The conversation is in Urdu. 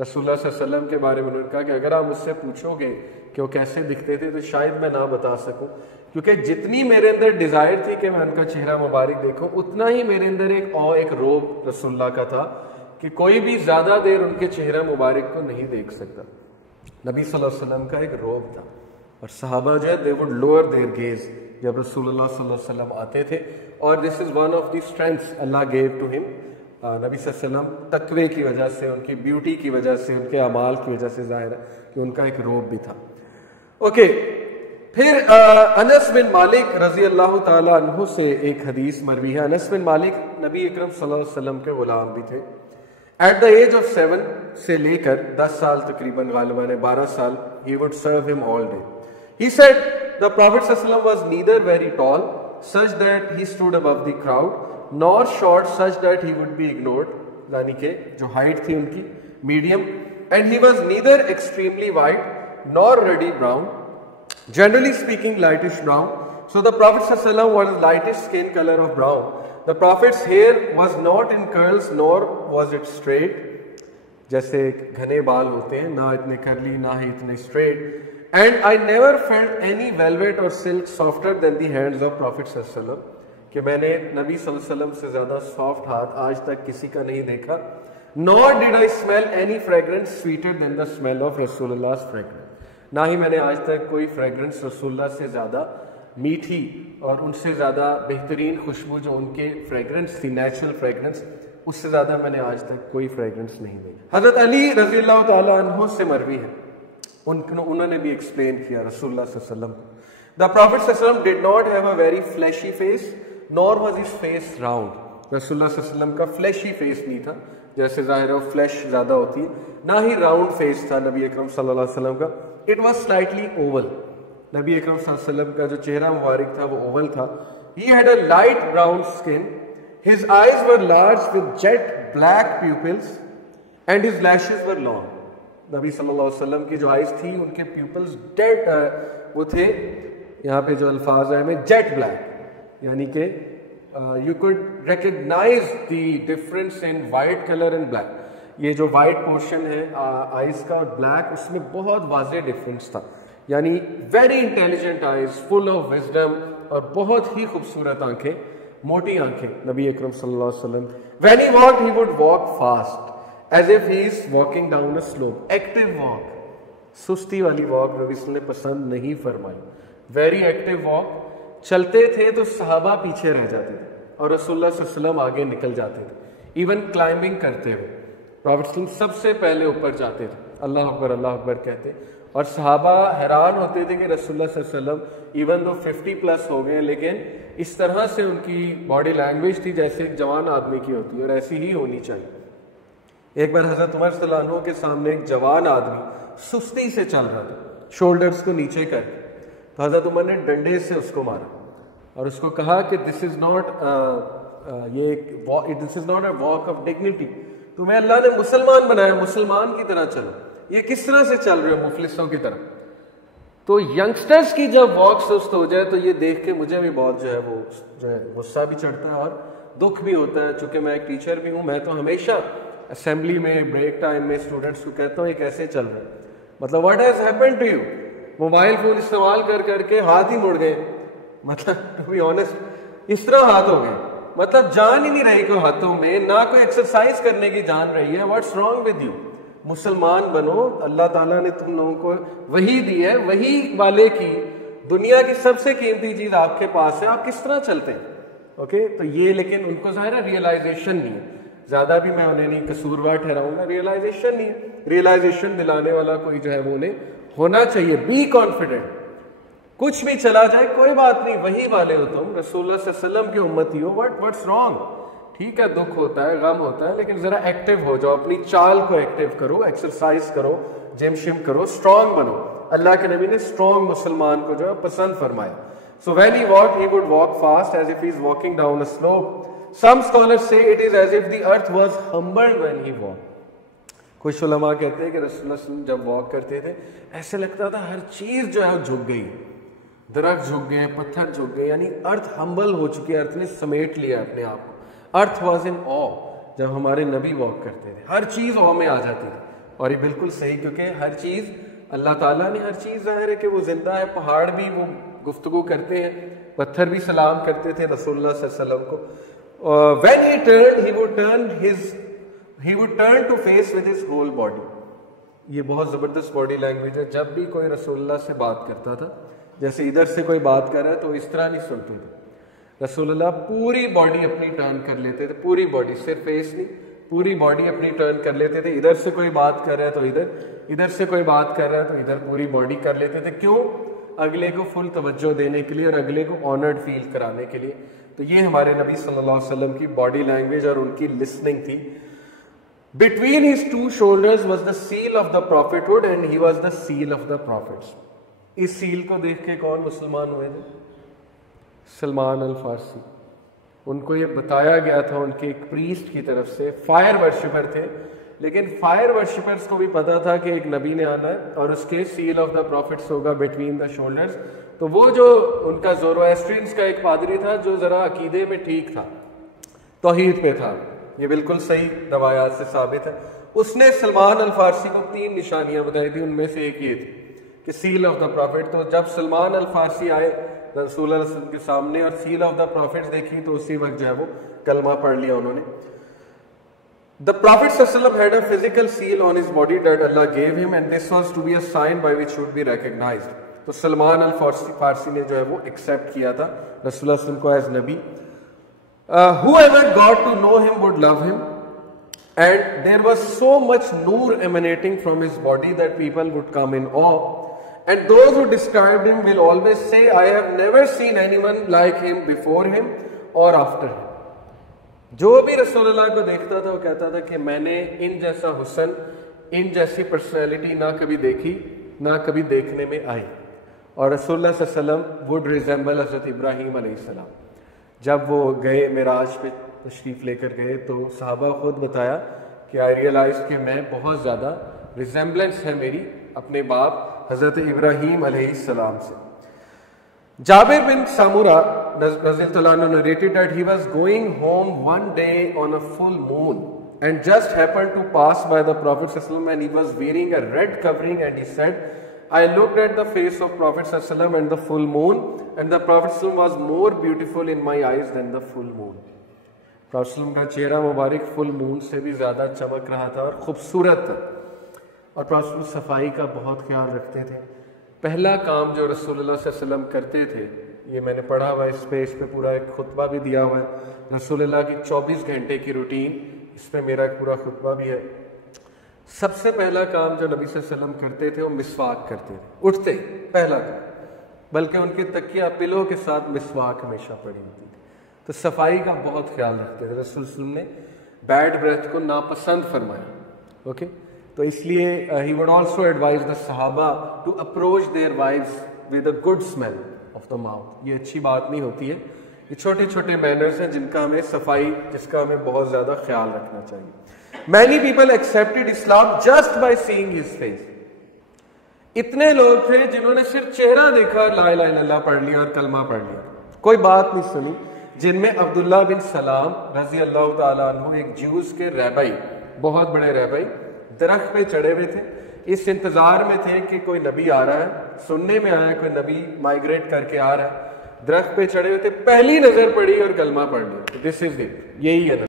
رسول اللہ صلی اللہ علیہ وسلم کے بارے میں انہوں نے کہا کہ اگر آپ مجھ سے پوچھو گے کہ وہ کیسے دکھتے تھے تو شاید میں نہ بتا سکوں، کیونکہ جتنی میرے اندر ڈیزائر تھی کہ میں ان کا چہرہ مبارک دیکھوں، اتنا ہی میرے اندر ایک روب رسول اللہ کا تھا کہ کوئی بھی زیادہ دیر ان کے چہرہ مبارک کو نہیں دیکھ سکتا۔ نبی صلی اللہ علیہ وسلم کا ایک روب تھا، اور صحابہ جو ہے they would lower their gaze جب رسول اللہ صلی اللہ علیہ وسلم آتے تھے، اور this is one of the strengths Allah gave to him۔ نبی صلی اللہ علیہ وسلم تقوی کی وجہ سے، ان کی بیوٹی کی وجہ سے، ان کے اعمال کی وجہ سے ظاہر ہے کہ ان کا ایک روب بھی تھا۔ اوکے، پھر انس بن مالک رضی اللہ تعالیٰ عنہ سے ایک حدیث مروی ہے۔ انس بن مالک نبی اکرم صلی اللہ علیہ وسلم کے غلام بھی تھے۔ ایٹ دا ایج آف 7 سے لے کر 10 سال تقریباً، غالباً 12 سال، he would serve him all day. He said the Prophet ﷺ was neither very tall such that he stood above the crowd, nor short such that he would be ignored، یعنی کہ جو ہائٹ تھی ان کی medium, and he was neither extremely white nor ruddy brown, generally speaking lightish brown. So the Prophet ﷺ was lightish skin color of brown. The Prophet's hair was not in curls nor was it straight، جیسے گھنے بال ہوتے ہیں، نہ اتنے کرلی نہ ہی اتنے straight. And I never felt any velvet اور silk softer than the hands of prophet صلی اللہ علیہ وسلم، کہ میں نے نبی صلی اللہ علیہ وسلم سے زیادہ سافٹ ہاتھ آج تک کسی کا نہیں دیکھا۔ Nor did I smell any fragrance sweeter than the smell of رسول اللہ فریگرنس، نہ ہی میں نے آج تک کوئی فریگرنس رسول اللہ سے زیادہ میٹھی اور ان سے زیادہ بہترین خوشبو جو ان کے فریگرنس تھی، نیچرل فریگرنس، اس سے زیادہ میں نے آج تک کوئی فریگرنس نہیں دی۔ حضرت علی رضی اللہ تعالیٰ عنہ سے مروی ہے، انہوں نے بھی ایکسپلین کیا رسول اللہ صلی اللہ علیہ وسلم کو۔ The Prophet صلی اللہ علیہ وسلم did not have a very fleshy face nor was his face round۔ رسول اللہ صلی اللہ علیہ وسلم کا فلیشی فیس نہیں تھا، جیسے ظاہر ہے فلیش زیادہ ہوتی ہے، نہ ہی راؤنڈ فیس تھا نبی اکرم صلی اللہ علیہ وسلم کا۔ It was slightly oval، نبی اکرم صلی اللہ علیہ وسلم کا جو چہرہ مبارک تھا وہ اوول تھا۔ He had a light brown skin، his eyes were large with jet black pupils and his lashes were long۔ نبی صلی اللہ علیہ وسلم کی جو آئیز تھی ان کے پیپلز ڈیٹ وہ تھے، یہاں پہ جو الفاظ ہے ہمیں جیٹ بلیک، یعنی کہ you could recognize the difference in white color and black۔ یہ جو وائٹ پورشن ہے آئیز کا اور بلیک، اس میں بہت واضح ڈفرینس تھا، یعنی very intelligent eyes, full of wisdom, اور بہت ہی خوبصورت آنکھیں، موٹی آنکھیں نبی اکرم صلی اللہ علیہ وسلم۔ When he walked he would walk fast as if he is walking down a slope۔ Active walk, سستی والی واک نبی صلی اللہ علیہ وسلم نے پسند نہیں فرمائی، ویری ایکٹیو واک۔ چلتے تھے تو صحابہ پیچھے رہ جاتے تھے اور رسول اللہ صلی اللہ علیہ وسلم آگے نکل جاتے تھے۔ ایون کلائمبنگ کرتے ہوئے پروفیٹ صلی اللہ علیہ وسلم سب سے پہلے اوپر جاتے تھے، اللہ اکبر اللہ اکبر کہتے، اور صحابہ حیران ہوتے تھے کہ رسول اللہ صلی اللہ علیہ وسلم ایون تو 50+ ہو گئے لیکن اس طرح سے ان کی باڈی لینگویج تھی جیسے ایک جوان آدمی کی ہوتی ہے، اور ایسی ہی ہونی چاہیے۔ ایک بار حضرت عمر صلی اللہ عنہ کے سامنے ایک جوان آدمی سستی سے چل رہا تھا، شولڈرز کو نیچے کر کے، تو حضرت عمر نے ڈنڈے سے اس کو مارا اور اس کو کہا کہ this is not a walk of dignity, تمہیں اللہ نے مسلمان بنایا، مسلمان کی طرح چلو، یہ کس طرح سے چل رہے ہو مفلسوں کی طرح۔ تو ینگسٹرز کی جب واک سست ہو جائے تو یہ دیکھ کے مجھے بھی بہت جو ہے غصہ بھی چڑھتا ہے اور دکھ بھی ہوتا ہے، چونکہ میں ایک ٹیچر بھی ہوں۔ میں تو ہمیشہ اسمبلی میں بریک ٹائم میں اسٹوڈنٹس کو کہتا ہوں یہ کیسے چل رہا ہے، مطلب what has happen to you, mobile phone استعمال کر کر کے ہاتھ ہی مڑ گئے، مطلب ٹو بی آنیسٹ اس طرح ہاتھ ہو گئے، مطلب جان ہی نہیں رہی کوئی ہاتھوں میں، نہ کوئی ایکسرسائز کرنے کی جان رہی ہے۔ What's wrong with you? مسلمان بنو، اللہ تعالیٰ نے تم لوگوں کو وہی دی ہے، وہی والے کی دنیا کی سب سے قیمتی چیز آپ کے پاس ہے، آپ کس طرح چلتے ہیں؟ اوکے، تو یہ لیکن ان کو ظاہر ہے ریئلائزیشن نہیں ہے، زیادہ بھی میں انہیں نہیں قصوروار ٹھہراؤں گا، ریئلائزیشن نہیں ہے۔ ریئلائزیشن دلانے والا کوئی جو ہے وہ انہیں ہونا چاہیے۔ بی کانفیڈنٹ، کچھ بھی چلا جائے کوئی بات نہیں، وہی والے ہو تم، رسول اللہ صلی اللہ علیہ وسلم کے امتی ہو، واٹس رانگ؟ ٹھیک ہے دکھ ہوتا ہے، غم ہوتا ہے، لیکن ذرا ایکٹیو ہو جاؤ، اپنی چال کو ایکٹیو کرو، ایکسرسائز کرو، جم شم کرو، اسٹرانگ بنو۔ اللہ کے نبی نے اسٹرانگ مسلمان کو جو ہے پسند فرمایا۔ So when he walked, he would walk fast as if he is walking down a slope. Some scholars say it is as if the earth was humbled when he walked. کچھ علماء کہتے ہیں کہ رسول اللہ صلی اللہ علیہ وسلم جب واک کرتے تھے ایسے لگتا تھا ہر چیز جو ہے وہ جھک گئی، درخت جھک گئے، پتھر جھک گئے، یعنی ارتھ ہمبل ہو چکی ہے، ارتھ نے سمیٹ لیا اپنے آپ کو۔ ارتھ واز ان آ، جب ہمارے نبی واک کرتے تھے ہر چیز آ میں آ جاتی تھی، اور یہ بالکل صحیح، کیونکہ ہر چیز اللہ تعالیٰ نے ہر چیز ظاہر ہے کہ وہ زندہ ہے، پہاڑ بھی وہ گفتگو کرتے ہیں، پتھر بھی سلام کرتے تھے رسول اللہ صلی اللہ علیہ وسلم کو. when he turned he would turn to face with his whole body. یہ بہت زبردست باڈی لینگویج ہے. جب بھی کوئی رسول اللہ سے بات کرتا تھا، جیسے ادھر سے کوئی بات کر رہا ہے تو اس طرح نہیں سنتے تھے. رسول اللہ پوری باڈی اپنی ٹرن کر لیتے تھے، پوری باڈی، صرف فیس نہیں، پوری باڈی اپنی ٹرن کر لیتے تھے. ادھر سے کوئی بات کر رہا ہے تو ادھر سے کوئی بات کر رہا ہے تو ادھر، پوری باڈی کر لیتے تھے. کیوں؟ اگلے کو فل توجہ دینے کے لیے اور اگلے کو آنرڈ فیل کرانے کے لیے. تو یہ ہمارے نبی صلی اللہ علیہ وسلم کی باڈی لینگویج اور ان کی لسننگ تھی. Between his two shoulders was the seal of the prophethood and he was the seal of the prophets. اس سیل کو دیکھ کے کون مسلمان ہوئے تھے؟ سلمان الفارسی. ان کو یہ بتایا گیا تھا ان کے ایک پریسٹ کی طرف سے، فائر ورشپر تھے، لیکن فائر ورشپرز کو بھی پتا تھا کہ ایک نبی نے آنا ہے اور اس کے سیل آف دا پروفٹس ہوگا بٹوین دا شولڈرز. تو وہ جو ان کا زورواسٹرینز کا ایک پادری تھا جو ذرا عقیدے میں ٹھیک تھا، توحید پہ تھا، یہ بالکل صحیح روایات سے ثابت ہے. اس نے سلمان الفارسی کو 3 نشانیاں بتائی تھی، ان میں سے ایک یہ تھی کہ سیل آف دا پروفٹ. تو جب سلمان الفارسی آئے رسول اللہ صلی اللہ علیہ وسلم کے سامنے اور سیل آف دا پروفٹس دیکھی تو اسی وقت جو ہے وہ کلمہ پڑھ لیا انہوں نے. The Prophet ﷺ had a physical seal on his body that Allah gave him and this was to be a sign by which he would be recognized. تو سلمان الفارسی نے جو ہے وہ ایکسیپٹ کیا تھا رسول اللہ صلی اللہ علیہ وسلم کو ایز نبی. Whoever got to know him would love him and there was so much noor emanating from his body that people would come in awe. And those who described him will always say, I have never seen anyone like him before him or after him. جو بھی رسول اللہ کو دیکھتا تھا وہ کہتا تھا کہ میں نے ان جیسا حسن، ان جیسی پرسنالٹی نہ کبھی دیکھی، نہ کبھی دیکھنے میں آئی. اور رسول اللہ صلی اللہ علیہ وسلم would resemble حضرت ابراہیم علیہ السلام. جب وہ گئے معراج پہ تشریف لے کر گئے تو صحابہ خود بتایا کہ I realized کہ میں بہت زیادہ ریزمبلنس ہے میری اپنے باپ حضرت ابراہیم علیہ السلام سے. Jabir bin Samura narrated that he was going home one day on a full moon and just happened to pass by the Prophet ﷺ and he was wearing a red covering and he said, I looked at the face of Prophet ﷺ and the full moon and the Prophet ﷺ was more beautiful in my eyes than the full moon. Prophet ﷺ کا چہرہ مبارک فل مون سے بھی زیادہ چمک رہا تھا اور خوبصورت تھا. اور Prophet ﷺ صفائی کا بہت خیال رکھتے تھے. پہلا کام جو رسول اللہ صلی اللہ علیہ وسلم کرتے تھے، یہ میں نے پڑھا ہوا ہے، اس پہ پورا ایک خطبہ بھی دیا ہوا ہے. رسول اللہ کی 24 گھنٹے کی روٹین، اس پہ میرا ایک پورا خطبہ بھی ہے. سب سے پہلا کام جو نبی صلی اللہ علیہ وسلم کرتے تھے وہ مسواک کرتے تھے، اٹھتے پہلا کام، بلکہ ان کے تکیہ پلوں کے ساتھ مسواک ہمیشہ پڑی ہوتی تھی. تو صفائی کا بہت خیال رکھتے تھے. رسول اللہ علیہ وسلم نے بیڈ بریتھ کو ناپسند فرمایا. اوکے، تو اس لیے he would also advise the صحابہ to approach their wives with a good smell of the mouth. یہ اچھی بات نہیں ہوتی ہے. یہ چھوٹے چھوٹے مینرز ہیں جن کا ہمیں صفائی، جس کا ہمیں بہت زیادہ خیال رکھنا چاہیے. Many people accepted Islam just by seeing his face. اتنے لوگ تھے جنہوں نے صرف چہرہ دیکھا، لا الہ الا اللہ پڑھ لیا اور کلمہ پڑھ لیا، کوئی بات نہیں سنی. جن میں عبداللہ بن سلام رضی اللہ تعالیٰ عنہ، ایک جیوز کے ریبائی، بہت بڑے ریبائی، درخت پہ چڑھے ہوئے تھے، اس انتظار میں تھے کہ کوئی نبی آ رہا ہے. سننے میں آیا کوئی نبی مائگریٹ کر کے آ رہا ہے. درخت پہ چڑھے ہوئے تھے، پہلی نظر پڑی اور کلمہ پڑھ لیا. دس از اٹ، یہی ہے.